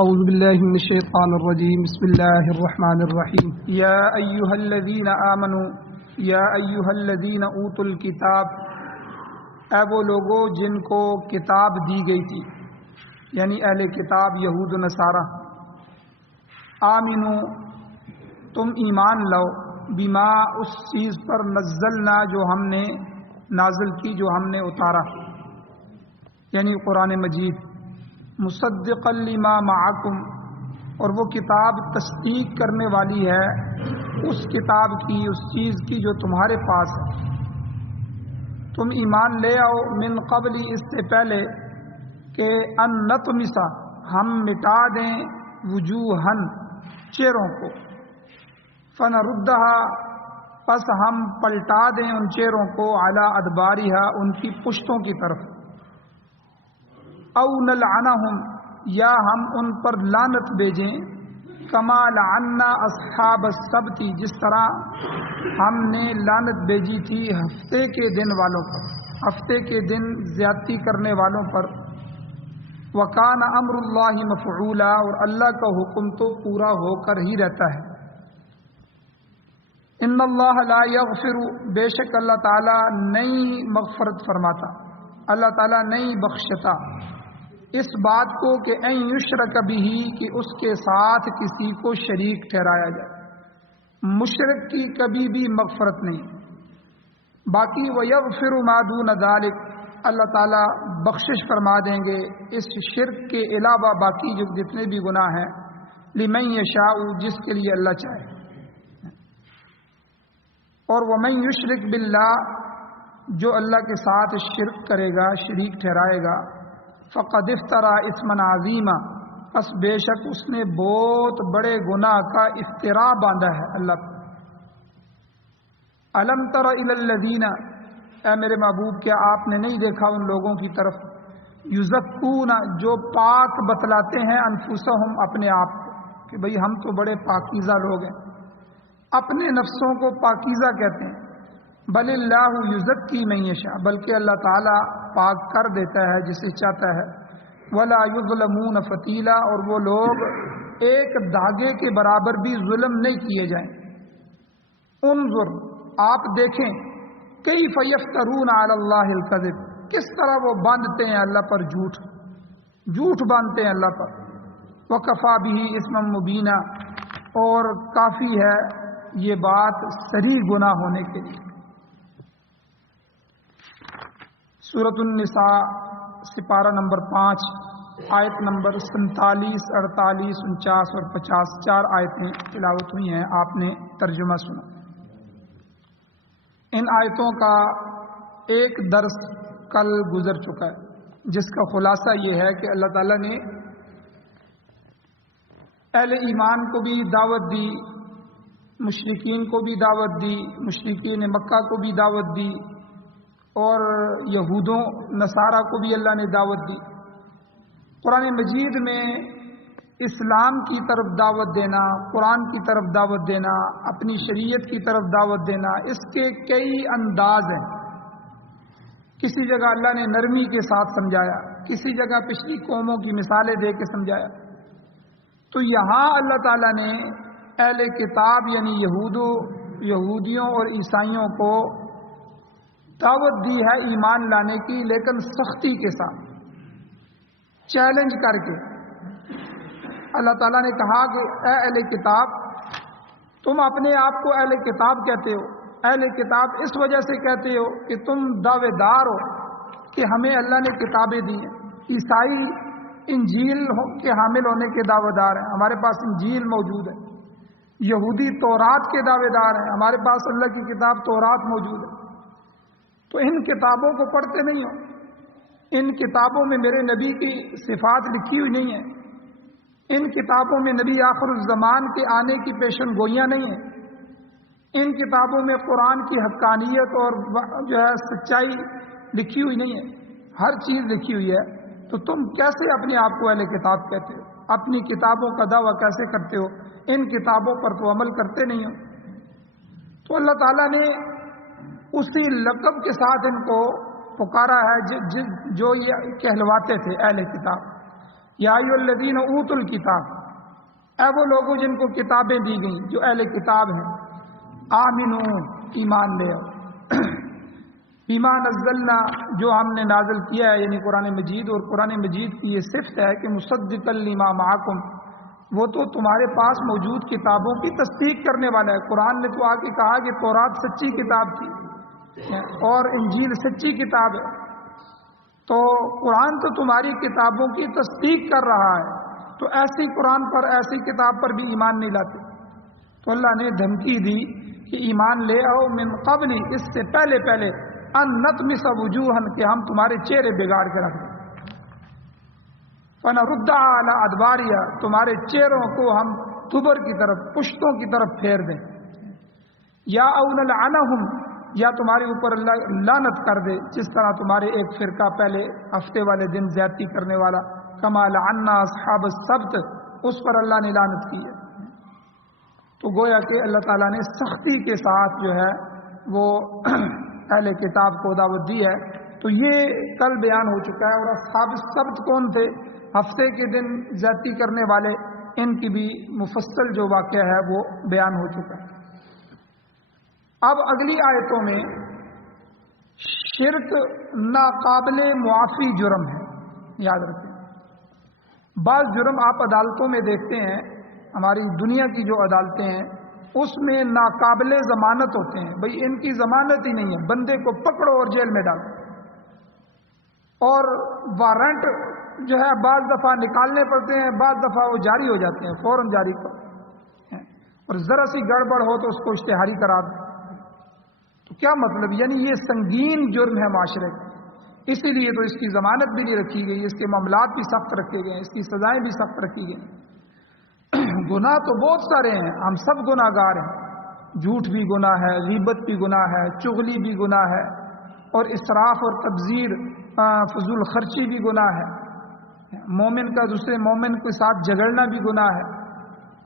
اعوذ باللہ من الشیطان الرجیم بسم اللہ الرحمن الرحیم یا ایہا الذین آمنوا یا ایہا الذین اوتوا الکتاب، اے وہ لوگو جن کو کتاب دی گئی تھی، یعنی اہل کتاب یہود و نصارہ، آمنو تم ایمان لاؤ، بما اس چیز پر نزلنا جو ہم نے نازل کی، جو ہم نے اتارا، یعنی قرآن مجید، مصدقا لما معکم، اور وہ کتاب تصدیق کرنے والی ہے اس کتاب کی، اس چیز کی جو تمہارے پاس ہے۔ تم ایمان لے آؤ من قبل، اس سے پہلے کہ ان نطمسا، ہم مٹا دیں وجوہن، چہروں کو، فنردھا، پس ہم پلٹا دیں ان چہروں کو، علی ادبارہا، ان کی پشتوں کی طرف، او نلعنہم، یا ہم ان پر لعنت بھیجیں، کما لعنا اصحاب السبت، جس طرح ہم نے لعنت بھیجی تھی ہفتے کے دن والوں پر، ہفتے کے دن زیادتی کرنے والوں پر۔ وکان امر اللہ مفعولا، اور اللہ کا حکم تو پورا ہو کر ہی رہتا ہے۔ ان اللہ لا یغفر، بے شک اللہ تعالیٰ نہیں مغفرت فرماتا، اللہ تعالیٰ نہیں بخشتا، اس بات کو کہ ان یشرک بہ، کہ اس کے ساتھ کسی کو شریک ٹھہرایا جائے، مشرک کی کبھی بھی مغفرت نہیں۔ باقی ویغفر ما دون ذلک، اللہ تعالیٰ بخشش فرما دیں گے اس شرک کے علاوہ باقی جو جتنے بھی گناہ ہیں، لمن یشاء، جس کے لیے اللہ چاہے۔ اور ومن یشرک باللہ، جو اللہ کے ساتھ شرک کرے گا، شریک ٹھہرائے گا، فقد افترا اثما عظیما، پس بے شک اس نے بہت بڑے گناہ کا افترا باندھا ہے اللہ پر۔ الم تر الی الذین، اے میرے محبوب کیا آپ نے نہیں دیکھا ان لوگوں کی طرف، یزکون، جو پاک بتلاتے ہیں، انفسہم، اپنے آپ کو، کہ بھئی ہم تو بڑے پاکیزہ لوگ ہیں، اپنے نفسوں کو پاکیزہ کہتے ہیں۔ بل اللہ یزکی من یشاء، بلکہ اللہ تعالیٰ پاک کر دیتا ہے جسے چاہتا ہے۔ ولا یظلمون فتیلا، اور وہ لوگ ایک دھاگے کے برابر بھی ظلم نہیں کیے جائیں۔ انظر، آپ دیکھیں، کیف یفترون علی اللہ الکذب، کس طرح وہ باندھتے ہیں اللہ پر جھوٹ باندھتے ہیں اللہ پر۔ وکفی بہ اثما مبینا، اور کافی ہے یہ بات صریح گناہ ہونے کے لیے۔ سورۃ النساء سپارہ نمبر 5، آیت نمبر 47، 48، 49 اور 50، 4 آیتیں تلاوت ہوئی ہیں، آپ نے ترجمہ سنا۔ ان آیتوں کا ایک درس کل گزر چکا ہے، جس کا خلاصہ یہ ہے کہ اللہ تعالیٰ نے اہل ایمان کو بھی دعوت دی، مشرکین کو بھی دعوت دی، مشرکین مکہ کو بھی دعوت دی، اور یہودوں نصارہ کو بھی اللہ نے دعوت دی۔ قرآن مجید میں اسلام کی طرف دعوت دینا، قرآن کی طرف دعوت دینا، اپنی شریعت کی طرف دعوت دینا، اس کے کئی انداز ہیں۔ کسی جگہ اللہ نے نرمی کے ساتھ سمجھایا، کسی جگہ پچھلی قوموں کی مثالیں دے کے سمجھایا۔ تو یہاں اللہ تعالیٰ نے اہل کتاب یعنی یہودیوں اور عیسائیوں کو دعوت دی ہے ایمان لانے کی، لیکن سختی کے ساتھ، چیلنج کر کے۔ اللہ تعالیٰ نے کہا کہ اے اہل کتاب، تم اپنے آپ کو اہل کتاب کہتے ہو، اہل کتاب اس وجہ سے کہتے ہو کہ تم دعوے دار ہو کہ ہمیں اللہ نے کتابیں دی ہیں۔ عیسائی انجیل کے حامل ہونے کے دعوے دار ہیں، ہمارے پاس انجیل موجود ہے۔ یہودی تورات کے دعوے دار ہیں، ہمارے پاس اللہ کی کتاب تورات موجود ہے۔ تو ان کتابوں کو پڑھتے نہیں ہو، ان کتابوں میں میرے نبی کی صفات لکھی ہوئی نہیں ہیں، ان کتابوں میں نبی آخر الزمان کے آنے کی پیشن گوئیاں نہیں ہیں، ان کتابوں میں قرآن کی حقانیت اور جو ہے سچائی لکھی ہوئی نہیں ہے، ہر چیز لکھی ہوئی ہے۔ تو تم کیسے اپنے آپ کو اہل کتاب کہتے ہو؟ اپنی کتابوں کا دعویٰ کیسے کرتے ہو؟ ان کتابوں پر تو عمل کرتے نہیں ہو۔ تو اللہ تعالیٰ نے اسی لقب کے ساتھ ان کو پکارا ہے جو یہ کہلواتے تھے اہل کتاب، یا ایھا الذین اوتوا الکتاب، اے وہ لوگوں جن کو کتابیں دی گئیں، جو اہل کتاب ہیں، آمنو ایمان لے آؤ، بما نزلنا جو ہم نے نازل کیا ہے، یعنی قرآن مجید، اور قرآن مجید کی یہ صفت ہے کہ مصدقا لما معکم، وہ تو تمہارے پاس موجود کتابوں کی تصدیق کرنے والا ہے۔ قرآن نے تو آ کے کہا کہ تورات سچی کتاب تھی اور انجیل سچی کتاب ہے، تو قرآن تو تمہاری کتابوں کی تصدیق کر رہا ہے، تو ایسی قرآن پر، ایسی کتاب پر بھی ایمان نہیں لاتے۔ تو اللہ نے دھمکی دی کہ ایمان لے آؤ من قبل، اس سے پہلے ان نطمس وجوہن، کہ ہم تمہارے چہرے بگاڑ کے رکھ دیں، فنردها علی ادبارها، تمہارے چہروں کو ہم دبر کی طرف، پشتوں کی طرف پھیر دیں، یا او نلعنہم، یا تمہارے اوپر اللہ لعنت کر دے، جس طرح تمہارے ایک فرقہ پہلے ہفتے والے دن زیادتی کرنے والا، کما لعنا اصحاب السبت، اس پر اللہ نے لعنت کی ہے۔ تو گویا کہ اللہ تعالیٰ نے سختی کے ساتھ جو ہے وہ اہل کتاب کو دعوت دی ہے۔ تو یہ کل بیان ہو چکا ہے، اور اصحاب السبت کون تھے، ہفتے کے دن زیادتی کرنے والے، ان کی بھی مفصل جو واقعہ ہے وہ بیان ہو چکا ہے۔ اب اگلی آیتوں میں شرک ناقابل معافی جرم ہے، یاد رکھیں۔ بعض جرم آپ عدالتوں میں دیکھتے ہیں، ہماری دنیا کی جو عدالتیں ہیں اس میں ناقابل ضمانت ہوتے ہیں، بھئی ان کی ضمانت ہی نہیں ہے، بندے کو پکڑو اور جیل میں ڈالو، اور وارنٹ جو ہے بعض دفعہ نکالنے پڑتے ہیں، بعض دفعہ وہ جاری ہو جاتے ہیں، فوراً جاری کرو، اور ذرا سی گڑبڑ ہو تو اس کو اشتہاری قرار دو۔ تو کیا مطلب، یعنی یہ سنگین جرم ہے معاشرے کا، اسی لیے تو اس کی ضمانت بھی نہیں رکھی گئی، اس کے معاملات بھی سخت رکھے گئے ہیں، اس کی سزائیں بھی سخت رکھی گئی ہیں۔ گناہ تو بہت سارے ہیں، ہم سب گناہ گار ہیں، جھوٹ بھی گناہ ہے، غیبت بھی گناہ ہے، چغلی بھی گناہ ہے، اور اسراف اور تبذیر، فضول خرچی بھی گناہ ہے، مومن کا دوسرے مومن کے ساتھ جھگڑنا بھی گناہ ہے،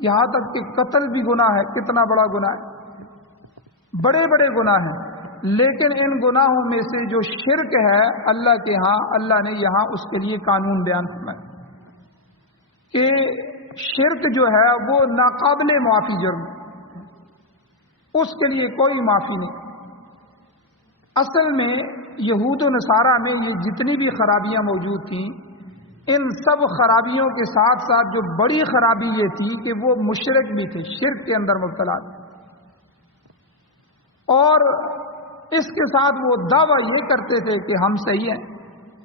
یہاں تک کہ قتل بھی گناہ ہے۔ کتنا بڑا گناہ ہے، بڑے بڑے گناہ ہیں، لیکن ان گناہوں میں سے جو شرک ہے، اللہ کے ہاں اللہ نے یہاں اس کے لیے قانون بیان فرمایا کہ شرک جو ہے وہ ناقابل معافی جرم ہے، اس کے لیے کوئی معافی نہیں۔ اصل میں یہود و نصارہ میں یہ جتنی بھی خرابیاں موجود تھیں، ان سب خرابیوں کے ساتھ ساتھ جو بڑی خرابی یہ تھی کہ وہ مشرک بھی تھے، شرک کے اندر مبتلا تھے، اور اس کے ساتھ وہ دعویٰ یہ کرتے تھے کہ ہم صحیح ہیں،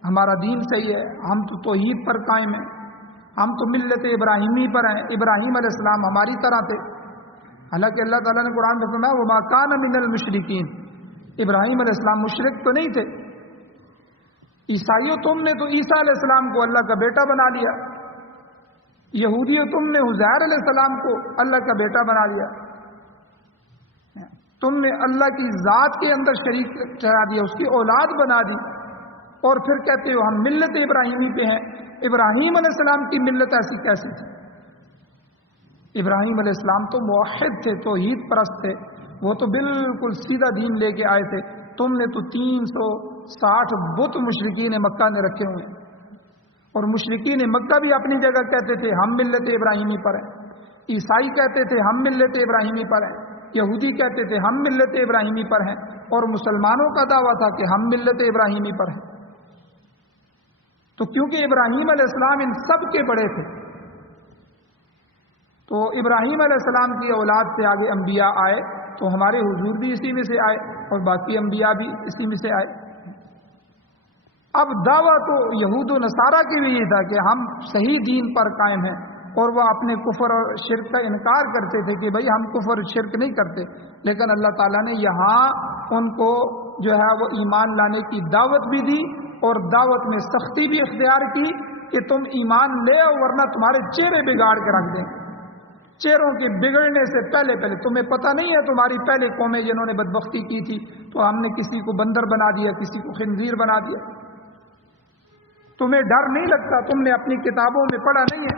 ہمارا دین صحیح ہے، ہم تو توحید پر قائم ہیں، ہم تو ملت ابراہیمی پر ہیں، ابراہیم علیہ السلام ہماری طرح تھے۔ حالانکہ اللہ تعالیٰ نے قرآن میں فرمایا وما کان من المشرکین، ابراہیم علیہ السلام مشرک تو نہیں تھے۔ عیسائیوں تم نے تو عیسیٰ علیہ السلام کو اللہ کا بیٹا بنا لیا، یہودیوں تم نے عزیر علیہ السلام کو اللہ کا بیٹا بنا لیا، تم نے اللہ کی ذات کے اندر شریک ٹھہرا دیا، اس کی اولاد بنا دی، اور پھر کہتے ہو ہم ملت ابراہیمی پہ ہیں۔ ابراہیم علیہ السلام کی ملت ایسی کیسی تھی؟ ابراہیم علیہ السلام تو موحد تھے، توحید پرست تھے، وہ تو بالکل سیدھا دین لے کے آئے تھے۔ تم نے تو 360 بت مشرکین مکہ نے رکھے ہوئے ہیں، اور مشرکین مکہ بھی اپنی جگہ کہتے تھے ہم ملت ابراہیمی پر ہیں، عیسائی کہتے تھے ہم ملت ابراہیمی پر ہیں، یہودی کہتے تھے ہم ملت ابراہیمی پر ہیں، اور مسلمانوں کا دعویٰ تھا کہ ہم ملت ابراہیمی پر ہیں۔ تو کیونکہ ابراہیم علیہ السلام ان سب کے بڑے تھے، تو ابراہیم علیہ السلام کی اولاد سے آگے انبیاء آئے، تو ہمارے حضور بھی اسی میں سے آئے، اور باقی انبیاء بھی اسی میں سے آئے۔ اب دعویٰ تو یہود و نصارہ کی بھی یہ تھا کہ ہم صحیح دین پر قائم ہیں، اور وہ اپنے کفر اور شرک کا انکار کرتے تھے کہ بھئی ہم کفر اور شرک نہیں کرتے، لیکن اللہ تعالیٰ نے یہاں ان کو جو ہے وہ ایمان لانے کی دعوت بھی دی، اور دعوت میں سختی بھی اختیار کی کہ تم ایمان لے آؤ ورنہ تمہارے چہرے بگاڑ کے رکھ دیں۔ چہروں کے بگڑنے سے پہلے تمہیں پتہ نہیں ہے تمہاری پہلے قومیں جنہوں نے بدبختی کی تھی، تو ہم نے کسی کو بندر بنا دیا، کسی کو خنزیر بنا دیا، تمہیں ڈر نہیں لگتا، تم نے اپنی کتابوں میں پڑھا نہیں ہے۔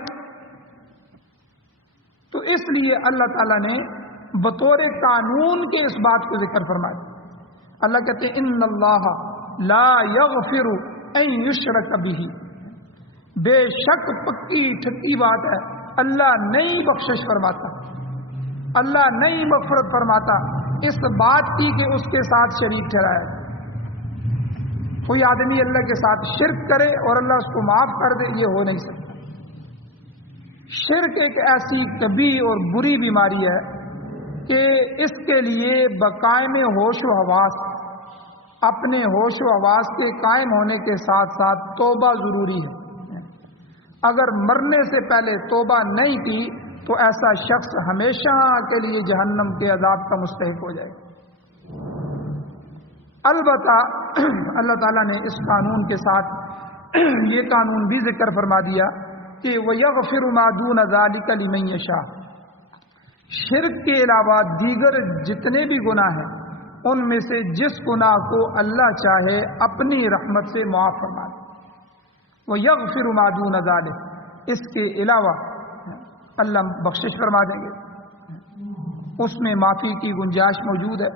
تو اس لیے اللہ تعالیٰ نے بطور قانون کے اس بات کو ذکر فرمایا۔ اللہ کہتے ہیں ان اللہ لا یغفر ان یشرک بہ، بے شک پکی ٹھکی بات ہے، اللہ نہیں بخشش فرماتا، اللہ نہیں مغفرت فرماتا اس بات کی کہ اس کے ساتھ شریک ٹھہرائے۔ کوئی آدمی اللہ کے ساتھ شرک کرے اور اللہ اس کو معاف کر دے، یہ ہو نہیں سکتا۔ شرک ایک ایسی کبھی اور بری بیماری ہے کہ اس کے لیے بقائم ہوش و حواس، اپنے ہوش و حواس کے قائم ہونے کے ساتھ ساتھ توبہ ضروری ہے۔ اگر مرنے سے پہلے توبہ نہیں کی تو ایسا شخص ہمیشہ کے لیے جہنم کے عذاب کا مستحق ہو جائے گا۔ البتہ اللہ تعالیٰ نے اس قانون کے ساتھ یہ قانون بھی ذکر فرما دیا کہ وَيَغْفِرُ مَا دُونَ ذَلِكَ لِمَن يَشَاءُ، شرک کے علاوہ دیگر جتنے بھی گناہ ہیں ان میں سے جس گناہ کو اللہ چاہے اپنی رحمت سے معاف فرما دے۔ وَيَغْفِرُ مَا دُونَ ذَلِكَ، اس کے علاوہ اللہ بخشش فرما دیں گے، اس میں معافی کی گنجائش موجود ہے۔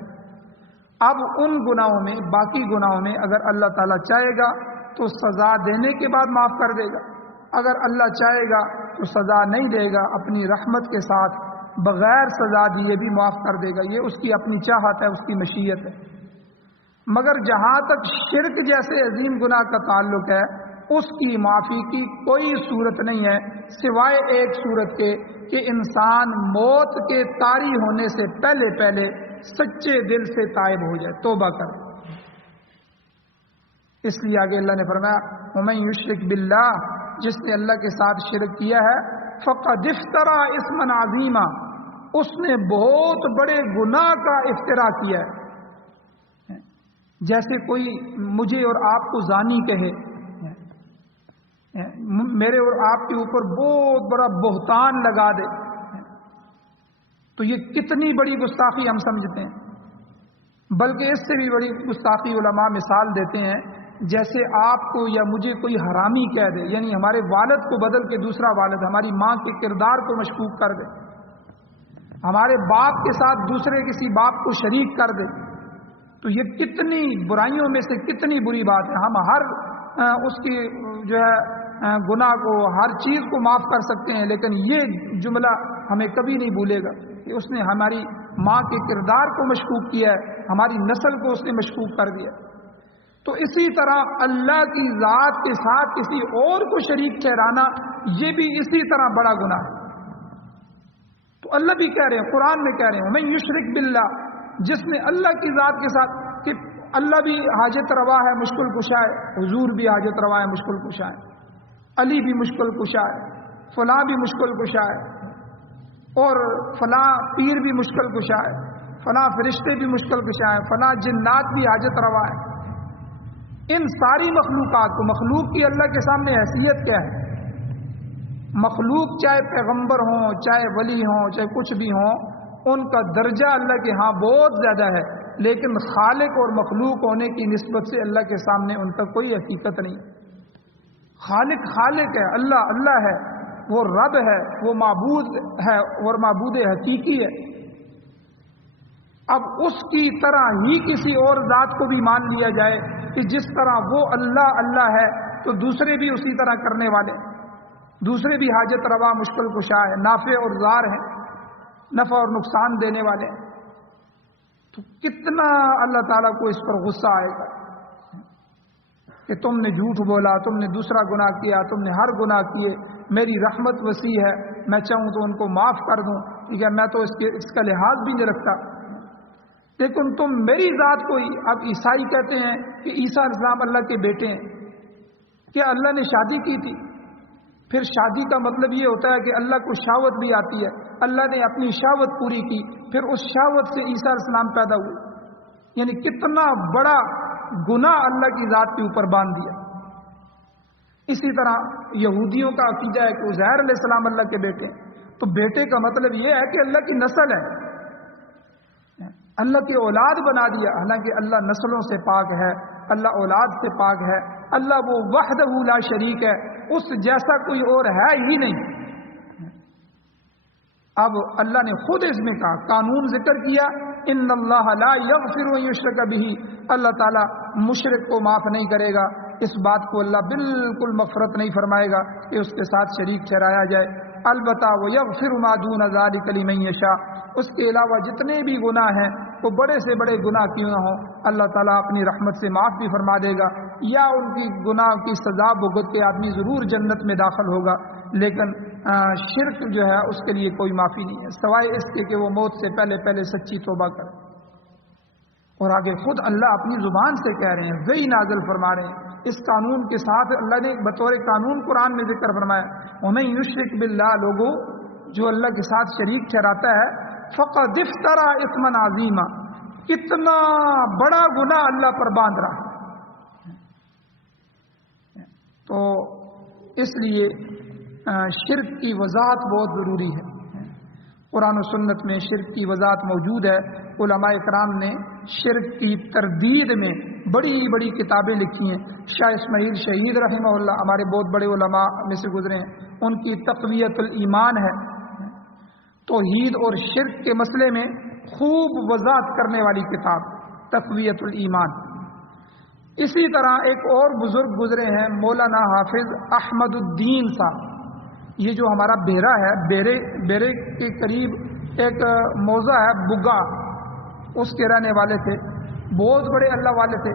اب ان گناہوں میں، باقی گناہوں میں اگر اللہ تعالیٰ چاہے گا تو سزا دینے کے بعد معاف کر دے گا، اگر اللہ چاہے گا تو سزا نہیں دے گا، اپنی رحمت کے ساتھ بغیر سزا دیے بھی معاف کر دے گا، یہ اس کی اپنی چاہت ہے، اس کی مشیت ہے۔ مگر جہاں تک شرک جیسے عظیم گناہ کا تعلق ہے اس کی معافی کی کوئی صورت نہیں ہے سوائے ایک صورت کے کہ انسان موت کے طاری ہونے سے پہلے پہلے سچے دل سے تائب ہو جائے، توبہ کرے۔ اس لیے آگے اللہ نے فرمایا وَمَن يُشْرِكْ بِاللَّهِ، جس نے اللہ کے ساتھ شرک کیا ہے فَقَدِ افْتَرَىٰ اِثْمًا عَظِيمًا، اس نے بہت بڑے گناہ کا افترا کیا ہے۔ جیسے کوئی مجھے اور آپ کو زانی کہے، میرے اور آپ کے اوپر بہت بڑا بہتان لگا دے، تو یہ کتنی بڑی گستاخی ہم سمجھتے ہیں۔ بلکہ اس سے بھی بڑی گستاخی علماء مثال دیتے ہیں، جیسے آپ کو یا مجھے کوئی حرامی کہہ دے، یعنی ہمارے والد کو بدل کے دوسرا والد، ہماری ماں کے کردار کو مشکوک کر دے، ہمارے باپ کے ساتھ دوسرے کسی باپ کو شریک کر دے، تو یہ کتنی برائیوں میں سے کتنی بری بات ہے۔ ہم ہر اس کی جو ہے گناہ کو، ہر چیز کو معاف کر سکتے ہیں، لیکن یہ جملہ ہمیں کبھی نہیں بھولے گا کہ اس نے ہماری ماں کے کردار کو مشکوک کیا ہے، ہماری نسل کو اس نے مشکوک کر دیا۔ تو اسی طرح اللہ کی ذات کے ساتھ کسی اور کو شریک ٹھہرانا یہ بھی اسی طرح بڑا گناہ ہے۔ تو اللہ بھی کہہ رہے ہیں، قرآن میں کہہ رہے ہیں وَمَن يُشْرِكْ بِاللَّهِ، جس نے اللہ کی ذات کے ساتھ، کہ اللہ بھی حاجت روا ہے، مشکل کشا ہے، حضور بھی حاجت روا ہے، مشکل کشا ہے، علی بھی مشکل کشا ہے، فلاں بھی مشکل کشا ہے، اور فلاں پیر بھی مشکل کشا ہے، فلاں فرشتے بھی مشکل کشا ہے، فلاں جنات بھی حاجت روا ہے۔ ان ساری مخلوقات کو، مخلوق کی اللہ کے سامنے حیثیت کیا ہے؟ مخلوق چاہے پیغمبر ہوں، چاہے ولی ہوں، چاہے کچھ بھی ہوں، ان کا درجہ اللہ کے ہاں بہت زیادہ ہے، لیکن خالق اور مخلوق ہونے کی نسبت سے اللہ کے سامنے ان کا کوئی حقیقت نہیں۔ خالق خالق ہے، اللہ اللہ ہے، وہ رب ہے، وہ معبود ہے اور معبود حقیقی ہے۔ اب اس کی طرح ہی کسی اور ذات کو بھی مان لیا جائے کہ جس طرح وہ اللہ اللہ ہے تو دوسرے بھی اسی طرح کرنے والے، دوسرے بھی حاجت روا، مشکل کشا ہے، نافع اور ضار ہیں، نفع اور نقصان دینے والے ہیں۔ تو کتنا اللہ تعالیٰ کو اس پر غصہ آئے گا کہ تم نے جھوٹ بولا، تم نے دوسرا گناہ کیا، تم نے ہر گناہ کیے، میری رحمت وسیع ہے، میں چاہوں تو ان کو معاف کر دوں، ٹھیک ہے، میں تو اس کا لحاظ بھی نہیں رکھتا، لیکن تم میری ذات کو ہی۔ اب عیسائی کہتے ہیں کہ عیسیٰ علیہ السلام اللہ کے بیٹے ہیں، کیا اللہ نے شادی کی تھی؟ پھر شادی کا مطلب یہ ہوتا ہے کہ اللہ کو شہوت بھی آتی ہے، اللہ نے اپنی شہوت پوری کی، پھر اس شہوت سے عیسیٰ علیہ السلام پیدا ہوئے، یعنی کتنا بڑا گناہ اللہ کی ذات کے اوپر باندھ دیا۔ اسی طرح یہودیوں کا عقیدہ ہے کہ عزیر علیہ السلام اللہ کے بیٹے ہیں، تو بیٹے کا مطلب یہ ہے کہ اللہ کی نسل ہے، اللہ کی اولاد بنا دیا، حالانکہ اللہ نسلوں سے پاک ہے، اللہ اولاد سے پاک ہے، اللہ وہ وحدہ لا شریک ہے، اس جیسا کوئی اور ہے ہی نہیں۔ اب اللہ نے خود اس میں کہا، قانون ذکر کیا، ان اللہ لا یغفر ان یشرک بہ، اللہ تعالیٰ مشرک کو معاف نہیں کرے گا، اس بات کو اللہ بالکل مغفرت نہیں فرمائے گا کہ اس کے ساتھ شریک ٹھہرایا جائے. البتہ وَيَغْفِرُ مَا دُونَ ذَلِكَ لِمَن يَشَاءُ، اس کے علاوہ جتنے بھی گناہ ہیں وہ بڑے سے بڑے گناہ کیوں نہ ہوں اللہ تعالیٰ اپنی رحمت سے معاف بھی فرما دے گا، یا ان کی گناہ کی سزا بھگت کے آدمی ضرور جنت میں داخل ہوگا، لیکن شرک جو ہے اس کے لیے کوئی معافی نہیں ہے سوائے اس کے کہ وہ موت سے پہلے سچی توبہ کرے. اور آگے خود اللہ اپنی زبان سے کہہ رہے ہیں، وہی نازل فرما رہے ہیں. اس قانون کے ساتھ اللہ نے بطور قانون قرآن میں ذکر فرمایا، وَمَن يُشْرِكْ بِاللَّهِ، لوگوں جو اللہ کے ساتھ شریک ٹھہراتا ہے، فَقَدِ افْتَرَىٰ إِثْمًا عَظِيمًا، کتنا بڑا گناہ اللہ پر باندھ رہا ہے. تو اس لیے شرک کی وضاحت بہت ضروری ہے. قرآن و سنت میں شرک کی وضاحت موجود ہے. علماء کرام نے شرک کی تردید میں بڑی بڑی کتابیں لکھی ہیں. شاہ اسماعیل شہید رحمہ اللہ ہمارے بہت بڑے علماء میں سے گزرے ہیں، ان کی تقویت الایمان ہے، توحید اور شرک کے مسئلے میں خوب وضاحت کرنے والی کتاب تقویت الایمان. اسی طرح ایک اور بزرگ گزرے ہیں مولانا حافظ احمد الدین صاحب. یہ جو ہمارا بیرا ہے، بیرے کے قریب ایک موضع ہے بگا، اس کے رہنے والے تھے، بہت بڑے اللہ والے تھے.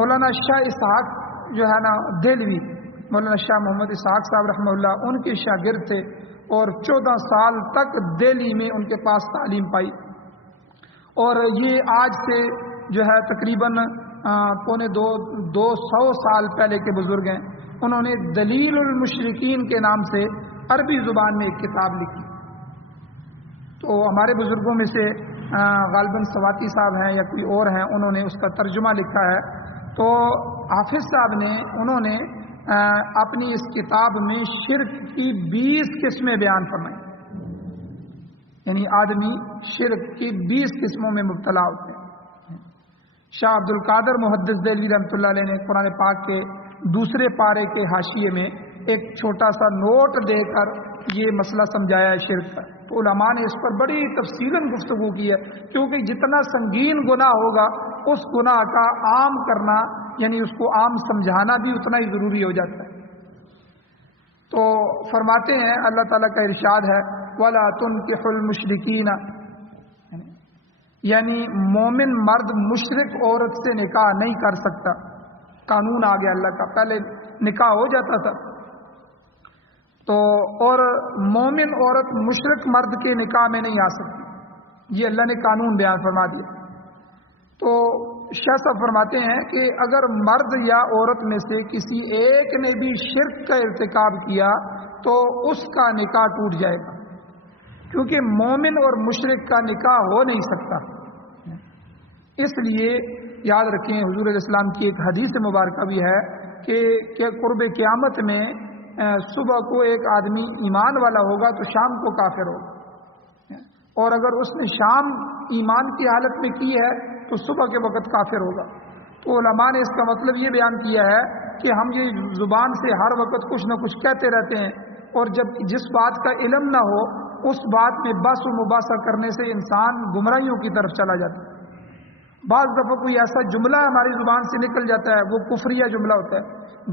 مولانا شاہ اسحاق جو ہے نا دہلوی، مولانا شاہ محمد اسحاق صاحب رحمہ اللہ ان کے شاگرد تھے، اور 14 سال تک دہلی میں ان کے پاس تعلیم پائی. اور یہ آج سے جو ہے تقریباً 200 سال پہلے کے بزرگ ہیں. انہوں نے دلیل المشرکین کے نام سے عربی زبان میں ایک کتاب لکھی. تو ہمارے بزرگوں میں سے غالباً سواتی صاحب ہیں یا کوئی اور ہیں، انہوں نے اس کا ترجمہ لکھا ہے. تو حافظ صاحب نے انہوں نے اپنی اس کتاب میں شرک کی 20 قسمیں بیان فرمائی. یعنی آدمی شرک کی 20 قسموں میں مبتلا ہوتے ہیں. شاہ عبد القادر محدث دہلوی رحمۃ اللہ علیہ نے قرآن پاک کے دوسرے پارے کے حاشیے میں ایک چھوٹا سا نوٹ دے کر یہ مسئلہ سمجھایا ہے شرک کا. تو علماء نے اس پر بڑی تفصیلاً گفتگو کی ہے، کیونکہ جتنا سنگین گناہ ہوگا اس گناہ کا عام کرنا، یعنی اس کو عام سمجھانا بھی اتنا ہی ضروری ہو جاتا ہے. تو فرماتے ہیں اللہ تعالیٰ کا ارشاد ہے وَلَا تُنْكِحُوا الْمُشْرِكِينَ، یعنی مومن مرد مشرک عورت سے نکاح نہیں کر سکتا. قانون آ گیا اللہ کا، پہلے نکاح ہو جاتا تھا تو، اور مومن عورت مشرک مرد کے نکاح میں نہیں آ سکتی. یہ اللہ نے قانون بیان فرما دیا. تو شاہ صاحب فرماتے ہیں کہ اگر مرد یا عورت میں سے کسی ایک نے بھی شرک کا ارتکاب کیا تو اس کا نکاح ٹوٹ جائے گا، کیونکہ مومن اور مشرک کا نکاح ہو نہیں سکتا. اس لیے یاد رکھیں حضور علیہ السلام کی ایک حدیث مبارکہ بھی ہے کہ قرب قیامت میں صبح کو ایک آدمی ایمان والا ہوگا تو شام کو کافر ہوگا، اور اگر اس نے شام ایمان کی حالت میں کی ہے تو صبح کے وقت کافر ہوگا. تو علماء نے اس کا مطلب یہ بیان کیا ہے کہ ہم یہ زبان سے ہر وقت کچھ نہ کچھ کہتے رہتے ہیں، اور جب جس بات کا علم نہ ہو اس بات میں بحث و مباحثہ کرنے سے انسان گمراہیوں کی طرف چلا جاتا ہے. بعض دفعہ کوئی ایسا جملہ ہماری زبان سے نکل جاتا ہے، وہ کفریہ جملہ ہوتا ہے،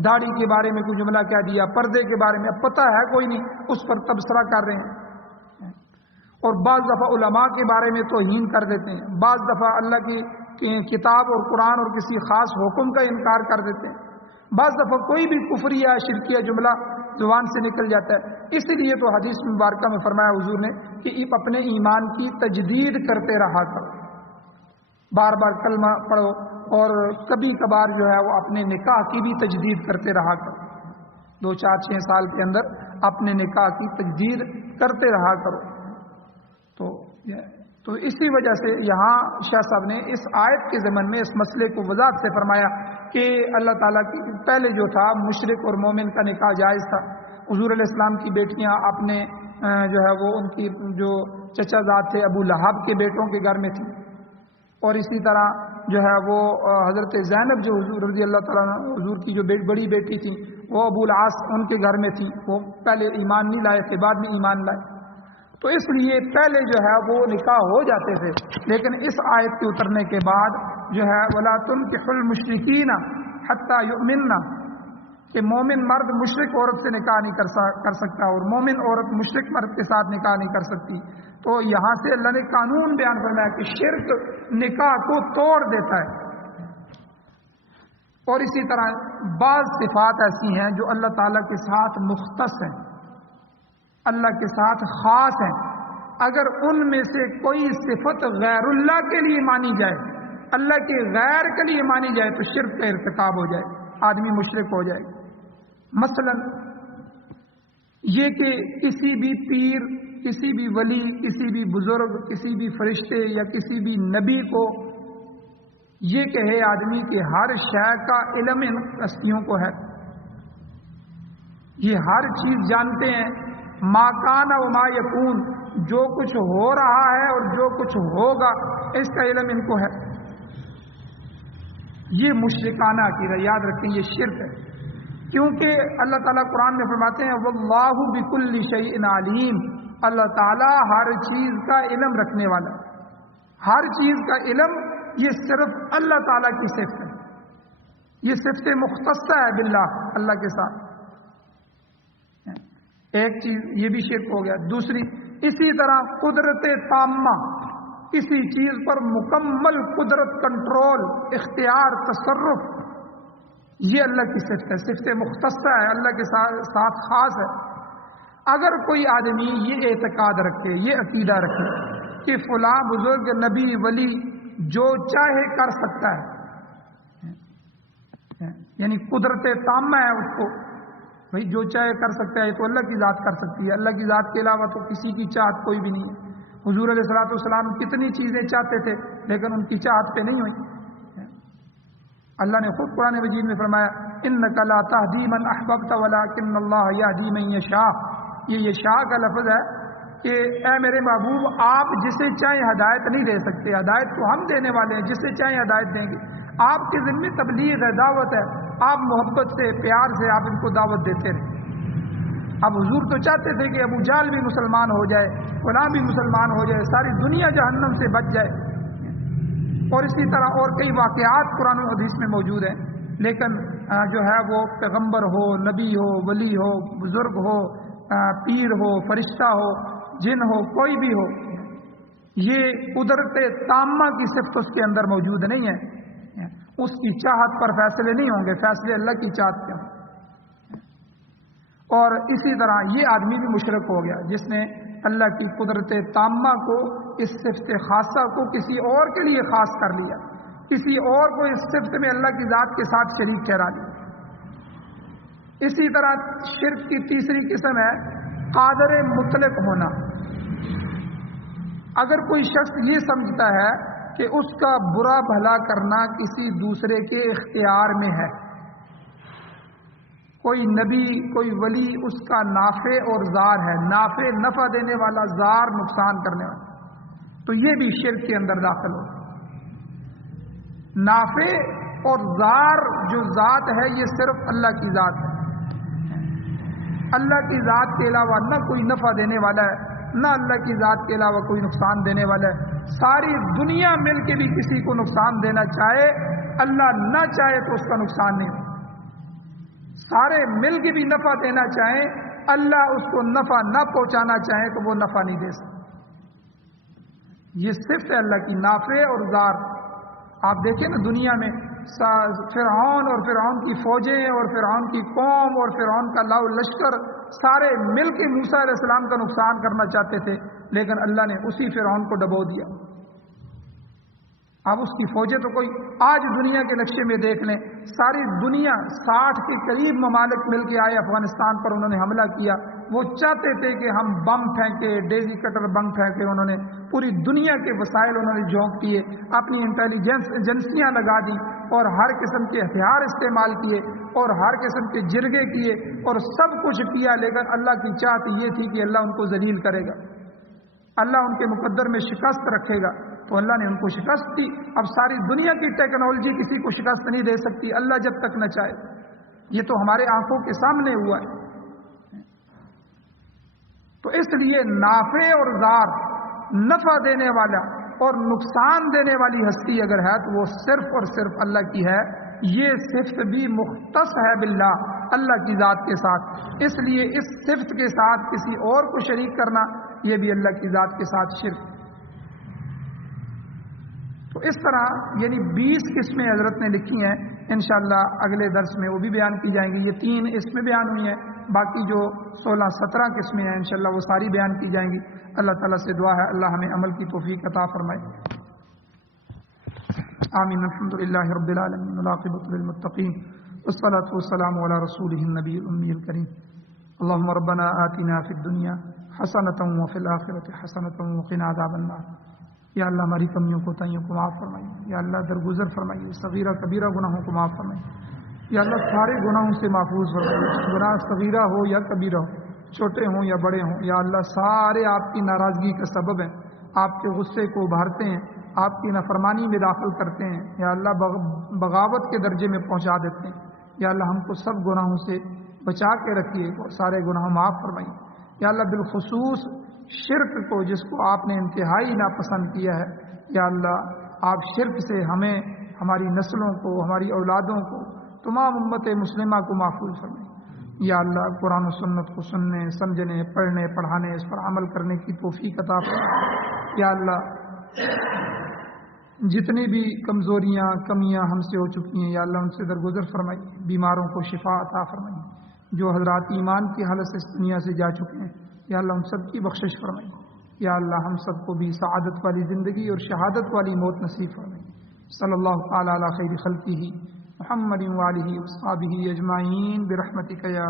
داڑھی کے بارے میں کوئی جملہ کہہ دیا، پردے کے بارے میں، اب پتہ ہے کوئی نہیں، اس پر تبصرہ کر رہے ہیں. اور بعض دفعہ علماء کے بارے میں توہین کر دیتے ہیں، بعض دفعہ اللہ کی کتاب اور قرآن اور کسی خاص حکم کا انکار کر دیتے ہیں، بعض دفعہ کوئی بھی کفریہ شرکیہ جملہ زبان سے نکل جاتا ہے. اسی لیے تو حدیث مبارکہ میں فرمایا حضور نے کہ اپنے ایمان کی تجدید کرتے رہا کرو، بار بار کلمہ پڑھو، اور کبھی کبھار جو ہے وہ اپنے نکاح کی بھی تجدید کرتے رہا کرو. 2 4 6 سال کے اندر اپنے نکاح کی تجدید کرتے رہا کرو. تو اسی وجہ سے یہاں شاہ صاحب نے اس آیت کے ضمن میں اس مسئلے کو وضاحت سے فرمایا کہ اللہ تعالیٰ کی پہلے جو تھا مشرک اور مومن کا نکاح جائز تھا. حضور علیہ السلام کی بیٹیاں اپنے جو ہے وہ ان کی جو چچا زاد تھے ابو لہب کے بیٹوں کے گھر میں تھیں، اور اسی طرح جو ہے وہ حضرت زینب جو حضور رضی اللہ تعالیٰ حضور کی جو بڑی بیٹی تھی وہ ابو العاص ان کے گھر میں تھیں. وہ پہلے ایمان نہیں لائے تھے، بعد میں ایمان لائے. تو اس لیے پہلے جو ہے وہ نکاح ہو جاتے تھے، لیکن اس آیت کے اترنے کے بعد جو ہے وَلَا تُنْكِحُوا الْمُشْرِكِينَ حتی یؤمننا کہ مومن مرد مشرک عورت سے نکاح نہیں کر سکتا اور مومن عورت مشرک مرد کے ساتھ نکاح نہیں کر سکتی. تو یہاں سے اللہ نے قانون بیان فرمایا کہ شرک نکاح کو توڑ دیتا ہے. اور اسی طرح بعض صفات ایسی ہیں جو اللہ تعالیٰ کے ساتھ مختص ہیں، اللہ کے ساتھ خاص ہیں. اگر ان میں سے کوئی صفت غیر اللہ کے لیے مانی جائے، اللہ کے غیر کے لیے مانی جائے، تو شرک کا ارتکاب ہو جائے، آدمی مشرک ہو جائے. مثلا یہ کہ کسی بھی پیر، کسی بھی ولی، کسی بھی بزرگ، کسی بھی فرشتے یا کسی بھی نبی کو یہ کہے آدمی کہ ہر شے کا علم ان ہستیوں کو ہے، یہ ہر چیز جانتے ہیں، ما کان و ما یکون، جو کچھ ہو رہا ہے اور جو کچھ ہوگا اس کا علم ان کو ہے. یہ مشرکانہ عقیدہ، یاد رکھیں یہ شرک ہے. کیونکہ اللہ تعالیٰ قرآن میں فرماتے ہیں واللہ بکل شیء علیم، اللہ تعالیٰ ہر چیز کا علم رکھنے والا. ہر چیز کا علم یہ صرف اللہ تعالیٰ کی صفت ہے، یہ صفت مختصہ ہے باللہ، اللہ کے ساتھ. ایک چیز یہ بھی شرک ہو گیا. دوسری اسی طرح قدرت تامہ، کسی چیز پر مکمل قدرت، کنٹرول، اختیار، تصرف، یہ اللہ کی صفت ہے، صفت مختصہ ہے، اللہ کے ساتھ خاص ہے. اگر کوئی آدمی یہ اعتقاد رکھے، یہ عقیدہ رکھے کہ فلاں بزرگ، نبی، ولی جو چاہے کر سکتا ہے، یعنی قدرت تامہ ہے اس کو، بھائی جو چاہے کر سکتا ہے، تو اللہ کی ذات کر سکتی ہے، اللہ کی ذات کے علاوہ تو کسی کی چاہت کوئی بھی نہیں ہے. حضور علیہ الصلوۃ والسلام کتنی چیزیں چاہتے تھے لیکن ان کی چاہت پہ نہیں ہوئی. اللہ نے خود قرآن مجید میں فرمایا انک لا تہدی من احببت ولکن اللہ یہدی من یشاء. یہ یشاء کا لفظ ہے کہ اے میرے محبوب، آپ جسے چاہیں ہدایت نہیں دے سکتے، ہدایت تو ہم دینے والے ہیں، جسے چاہیں ہدایت دیں گے. آپ کے ذمہ تبلیغ ہے، دعوت ہے، آپ محبت سے، پیار سے آپ ان کو دعوت دیتے رہیں. اب حضور تو چاہتے تھے کہ ابو جہل بھی مسلمان ہو جائے، فلاں بھی مسلمان ہو جائے، ساری دنیا جہنم سے بچ جائے. اور اسی طرح اور کئی واقعات قرآن و حدیث میں موجود ہیں. لیکن جو ہے وہ پیغمبر ہو، نبی ہو، ولی ہو، بزرگ ہو، پیر ہو، فرشتہ ہو، جن ہو، کوئی بھی ہو، یہ قدرت تامہ کی صفت اس کے اندر موجود نہیں ہے. اس کی چاہت پر فیصلے نہیں ہوں گے، فیصلے اللہ کی چاہت کے ہوں. اور اسی طرح یہ آدمی بھی مشرک ہو گیا جس نے اللہ کی قدرت تامہ کو، اس صفت خاصہ کو کسی اور کے لیے خاص کر لیا، کسی اور کو اس صفت میں اللہ کی ذات کے ساتھ شریک ٹھہرا دیا. اسی طرح شرک کی تیسری قسم ہے قادر مطلق ہونا. اگر کوئی شخص یہ سمجھتا ہے کہ اس کا برا بھلا کرنا کسی دوسرے کے اختیار میں ہے، کوئی نبی، کوئی ولی اس کا نافع اور ضار ہے، نافع نفع دینے والا، ضار نقصان کرنے والا، تو یہ بھی شرک کے اندر داخل ہو. نافع اور ضار جو ذات ہے یہ صرف اللہ کی ذات ہے. اللہ کی ذات کے علاوہ نہ کوئی نفع دینے والا ہے، نہ اللہ کی ذات کے علاوہ کوئی نقصان دینے والا ہے. ساری دنیا مل کے بھی کسی کو نقصان دینا چاہے، اللہ نہ چاہے تو اس کا نقصان نہیں ہو. سارے مل کے بھی نفع دینا چاہیں، اللہ اس کو نفع نہ پہنچانا چاہے تو وہ نفع نہیں دے سکتا. یہ صرف ہے اللہ کی نافع اور ضار. آپ دیکھیں نا دنیا میں فرعون اور فرعون کی فوجیں اور فرعون کی قوم اور فرعون کا لاؤ لشکر سارے مل کے موسیٰ علیہ السلام کا نقصان کرنا چاہتے تھے، لیکن اللہ نے اسی فرعون کو ڈبو دیا. اب اس کی فوجیں تو کوئی آج دنیا کے نقشے میں دیکھ لیں، ساری دنیا 60 کے قریب ممالک مل کے آئے افغانستان پر، انہوں نے حملہ کیا. وہ چاہتے تھے کہ ہم بم پھینکے، ڈیزی کٹر بم پھینکے. انہوں نے پوری دنیا کے وسائل انہوں نے جھونک دیے، اپنی انٹیلیجنس ایجنسیاں لگا دی اور ہر قسم کے ہتھیار استعمال کیے اور ہر قسم کے جرگے کیے اور سب کچھ کیا. لیکن اللہ کی چاہت یہ تھی کہ اللہ ان کو ذلیل کرے گا، اللہ ان کے مقدر میں شکست رکھے گا، تو اللہ نے ان کو شکست دی. اب ساری دنیا کی ٹیکنالوجی کسی کو شکست نہیں دے سکتی اللہ جب تک نہ چاہے. یہ تو ہمارے آنکھوں کے سامنے ہوا ہے. تو اس لیے نافع اور ضار، نفع دینے والا اور نقصان دینے والی ہستی اگر ہے تو وہ صرف اور صرف اللہ کی ہے. یہ صفت بھی مختص ہے باللہ، اللہ کی ذات کے ساتھ، اس لیے اس صفت کے ساتھ کسی اور کو شریک کرنا یہ بھی اللہ کی ذات کے ساتھ شرک۔ تو اس طرح یعنی 20 قسمیں حضرت نے لکھی ہیں، انشاءاللہ اگلے درس میں وہ بھی بیان کی جائیں گی۔ یہ 3 اس میں بیان ہوئی ہیں، باقی جو 16-17 قسمیں ہیں انشاءاللہ وہ ساری بیان کی جائیں گی۔ اللہ تعالیٰ سے دعا ہے اللہ ہمیں عمل کی توفیق عطا فرمائے۔ آمین۔ الحمدللہ رب العالمین والعاقبۃ للمتقین والصلاۃ والسلام علی رسولہ النبی الامی الکریم۔ اللهم ربنا آتنا فی الدنیا حسنۃ وفی الآخرۃ حسنۃ وقنا عذاب النار۔ یا اللہ ہماری کمیوں کو تائیوں کو معاف فرمائیے، یا اللہ درگزر فرمائیے، صغیرہ کبیرہ گناہوں کو معاف فرمائیے، یا اللہ سارے گناہوں سے محفوظ فرمائیے، گناہ صغیرہ ہو یا کبیرہ ہو، چھوٹے ہوں یا بڑے ہوں، یا اللہ سارے آپ کی ناراضگی کا سبب ہیں، آپ کے غصے کو ابھارتے ہیں، آپ کی نافرمانی میں داخل کرتے ہیں، یا اللہ بغاوت کے درجے میں پہنچا دیتے ہیں۔ یا اللہ ہم کو سب گناہوں سے بچا کے رکھیے اور سارے گناہ معاف فرمائیے۔ یا اللہ بالخصوص شرک کو جس کو آپ نے انتہائی ناپسند کیا ہے، یا اللہ آپ شرک سے ہمیں، ہماری نسلوں کو، ہماری اولادوں کو، تمام امت مسلمہ کو محفوظ فرمائیے۔ یا اللہ قرآن و سنت کو سننے، سمجھنے، پڑھنے، پڑھانے، اس پر عمل کرنے کی توفیق عطا فرمائیے۔ یا اللہ جتنی بھی کمزوریاں کمیاں ہم سے ہو چکی ہیں یا اللہ ان سے درگزر فرمائیے، بیماروں کو شفا عطا فرمائیے، جو حضرات ایمان کی حالت سے اس دنیا سے جا چکے ہیں یا اللہ ان سب کی بخشش فرمائیے۔ یا اللہ ہم سب کو بھی سعادت والی زندگی اور شہادت والی موت نصیب فرمائیے۔ صلی اللہ تعالی علی خیر خلقہ محمد وآلہ وصحبہ اجمعین برحمتک یا